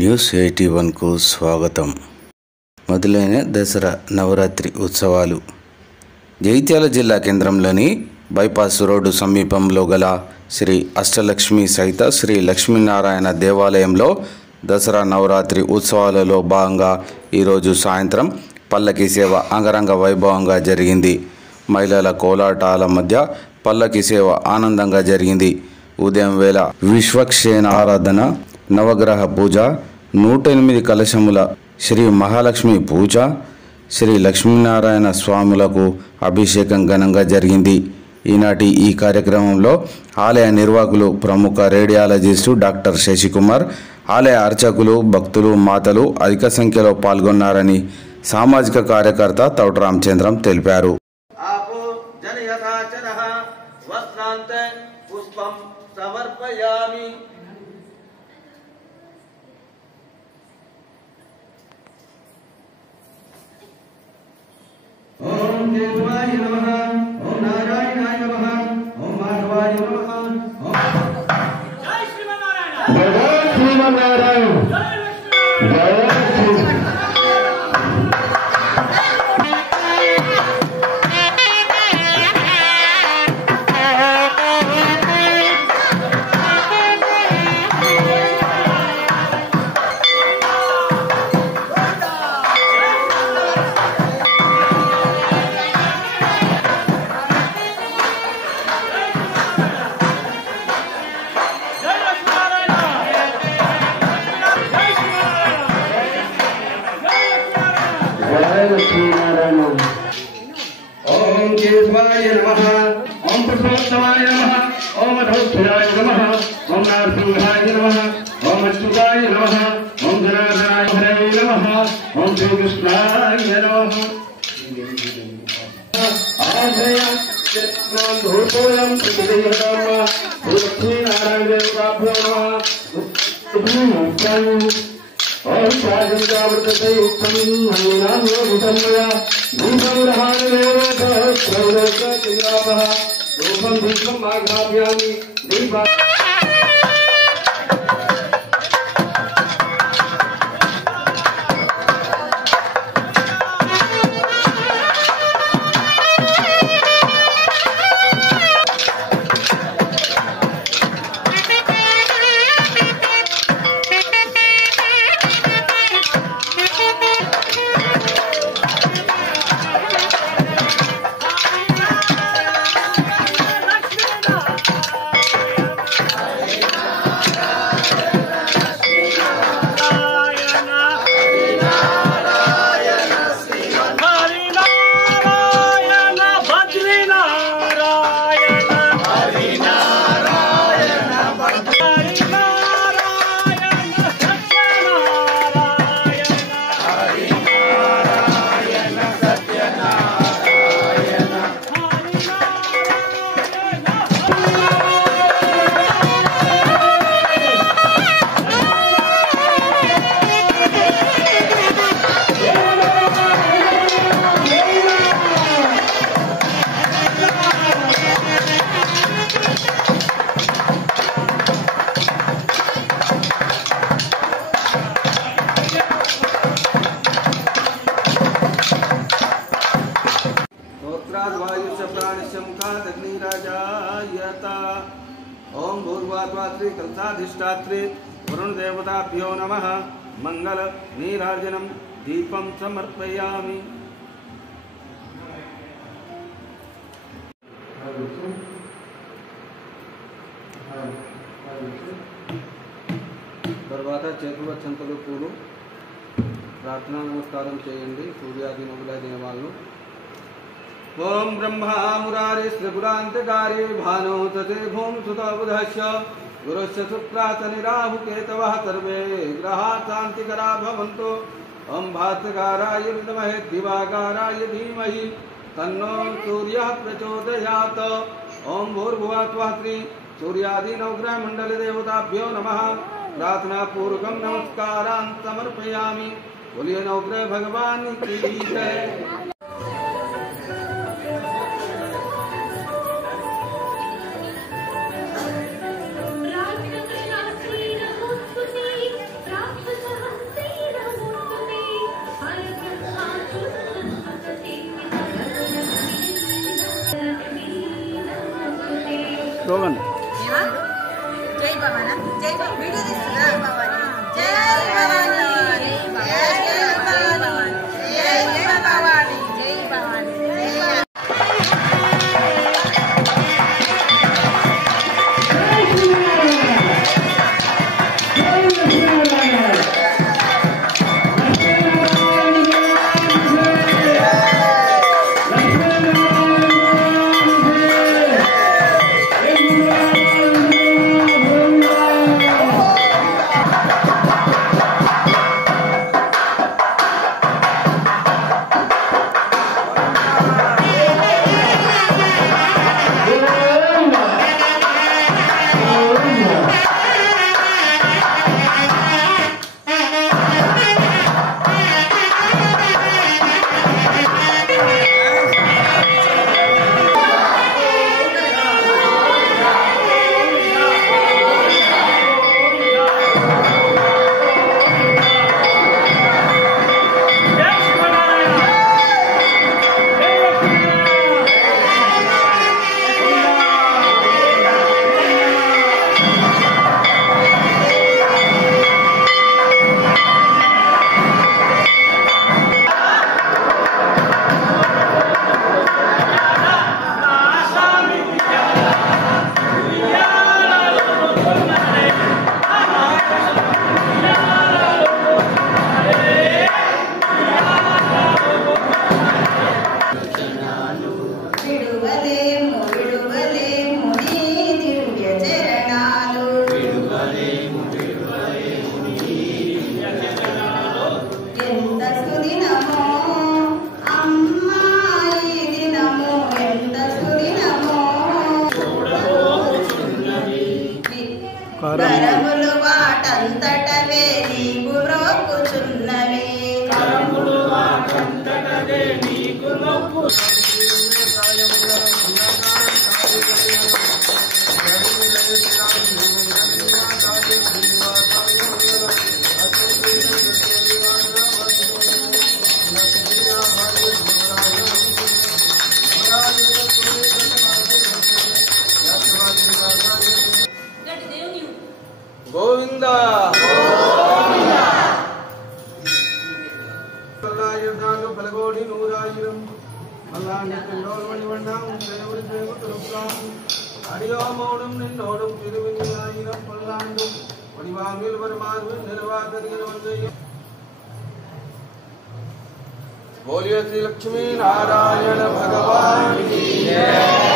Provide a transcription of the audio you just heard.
న్యూస్81కు స్వాగతం. మొదలైన దసరా నవరాత్రి ఉత్సవాలు జగిత్యాల జిల్లా కేంద్రంలోని బైపాస్ రోడ్డు సమీపంలో గల శ్రీ అష్టలక్ష్మి సహిత శ్రీ లక్ష్మీనారాయణ దేవాలయంలో దసరా నవరాత్రి ఉత్సవాలలో భాగంగా ఈరోజు సాయంత్రం పల్లకి సేవ అంగరంగ వైభవంగా జరిగింది. మహిళల కోలాటాల మధ్య పల్లకి సేవ ఆనందంగా జరిగింది. ఉదయం వేళ విశ్వక్షేణ ఆరాధన, నవగ్రహ పూజ, 108 కలశముల శ్రీ మహాలక్ష్మి పూజ, శ్రీ లక్ష్మీనారాయణ స్వాములకు అభిషేకం ఘనంగా జరిగింది. ఈనాటి ఈ కార్యక్రమంలో ఆలయ నిర్వాహకులు ప్రముఖ రేడియాలజిస్టు డాక్టర్ శశికుమార్, ఆలయ అర్చకులు, భక్తులు, మాతలు అధిక సంఖ్యలో పాల్గొన్నారని సామాజిక కార్యకర్త తౌట రామచంద్రం తెలిపారు. సమర్పయామి. ఓం దేవాయ నమః, ఓం నారాయణాయ నమః, ఓం మాధవాయ నమః. జై శ్రీమన్నారాయణ, జై శ్రీమన్నారాయణ, జై శ్రీ ఓం కేశవాయ నమః, ఓం పురుషోత్తమాయ నమః, ఓం అధోక్షజాయ నమః, ఓం నరసింహాయ నమః, ఓం అచ్యుతాయ నమః, ఓం జనార్దనాయ హరే నమః, ఓం శ్రీకృష్ణాయ నమః. ఆశ్రయ చిత్తం ధూపోయం శ్రీదేవతామ లక్ష్మీనారాయణ దేవతాభ్యో నమః. ఓం సాజంగావృతై ఉత్తమం హరినామో వితంబయ దీపం రహాదేవ సహస్రవదత్యాపః రూపం దీపం ఆఘాప్యామి దీప ఓం భూర్వాత్వాత్రి కల్సాధిష్టాత్రి వరుణ దేవతాభ్యో నమః. మంగళ నీరాజనం దీపం సమర్పయామి. తర్వాత చేతుల చెంతలు పూలు ప్రార్థనా నమస్కారం చేయండి. సూర్యాది మొదలైన నియమాలను. ఓం బ్రహ్మా మురారి శ్రీపురాంతకారి భానోతతే భూం సుతబుధస్య గురుస్య శుక్రాసని రాహుకేతవః సర్వే గ్రహా శాంతికరా భవంతు. ఓం భాస్కరాయ విద్మహే దివాకరాయ ధీమహి తన్నో సూర్యః ప్రచోదయాత్. ఓం భూర్భువః శ్రీ सूर्यादि नवग्रह मंडल देवताभ्यो नमः। प्रार्थना पूर्वकम नमस्कारान् समर्पयामि। बोलिए नवग्रह भगवान की जय। राम వాకంతటవే నీకు మ్రోక్కుచున్నవి గోవింద పలగోడి నూరాయిరం అడియో మౌనం నిన్నోడం తిరువినియాయిరం పల్లాండం వడివాంగిల్ వరమారు నిర్వాకరిగిన వందయ్యం बोलिए श्री लक्ष्मी नारायण भगवान की जय।